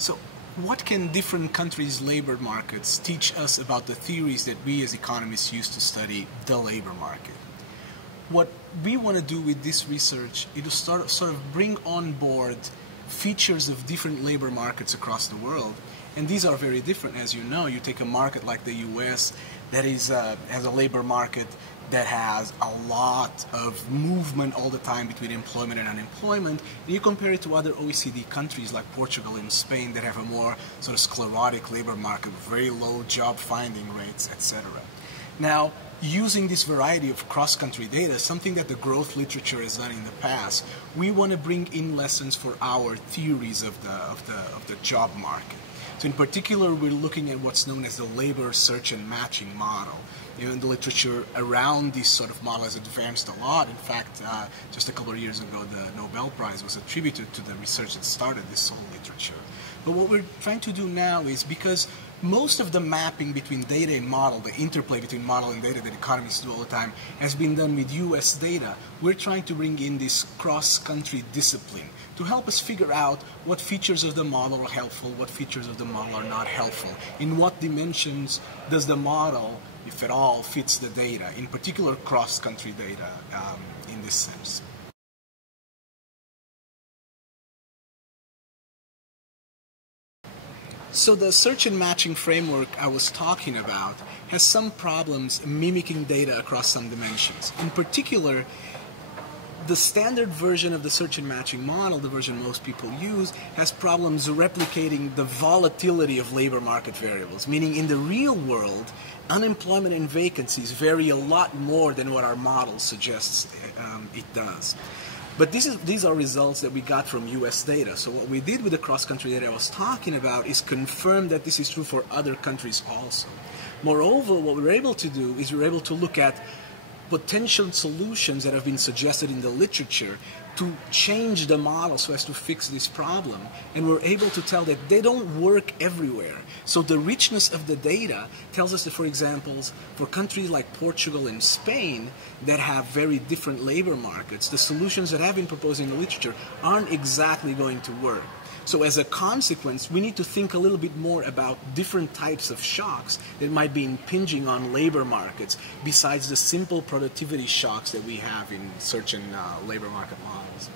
So what can different countries' labor markets teach us about the theories that we as economists use to study the labor market? What we want to do with this research is to sort of bring on board features of different labor markets across the world. And these are very different, as you know. You take a market like the US that has a labor market that has a lot of movement all the time between employment and unemployment, and you compare it to other OECD countries like Portugal and Spain that have a more sort of sclerotic labor market with very low job finding rates, etc. Now, using this variety of cross-country data, something that the growth literature has done in the past, we want to bring in lessons for our theories of the job market. So in particular, we're looking at what's known as the labor search and matching model. You know, the literature around this sort of model has advanced a lot. In fact, just a couple of years ago, the Nobel Prize was attributed to the research that started this whole literature. But what we're trying to do now is, because most of the mapping between data and model, the interplay between model and data that economists do all the time, has been done with US data, we're trying to bring in this cross-country discipline to help us figure out what features of the model are helpful, what features of the model are not helpful, in what dimensions does the model, if at all, fits the data, in particular cross-country data in this sense. So the search and matching framework I was talking about has some problems mimicking data across some dimensions. In particular, the standard version of the search and matching model, the version most people use, has problems replicating the volatility of labor market variables, meaning in the real world, unemployment and vacancies vary a lot more than what our model suggests it does. But these are results that we got from US data. So what we did with the cross-country data I was talking about is confirm that this is true for other countries also. Moreover, what we were able to do is we were able to look at potential solutions that have been suggested in the literature to change the model so as to fix this problem. And we're able to tell that they don't work everywhere. So the richness of the data tells us that, for example, for countries like Portugal and Spain that have very different labor markets, the solutions that have been proposed in the literature aren't exactly going to work. So as a consequence, we need to think a little bit more about different types of shocks that might be impinging on labor markets besides the simple productivity shocks that we have in search and labor market models.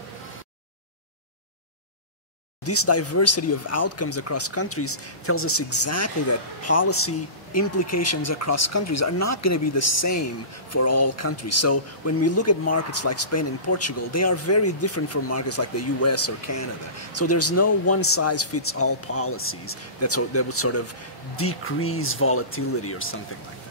This diversity of outcomes across countries tells us exactly that policy implications across countries are not going to be the same for all countries. So when we look at markets like Spain and Portugal, they are very different from markets like the US or Canada. So there's no one-size-fits-all policies that would sort of decrease volatility or something like that.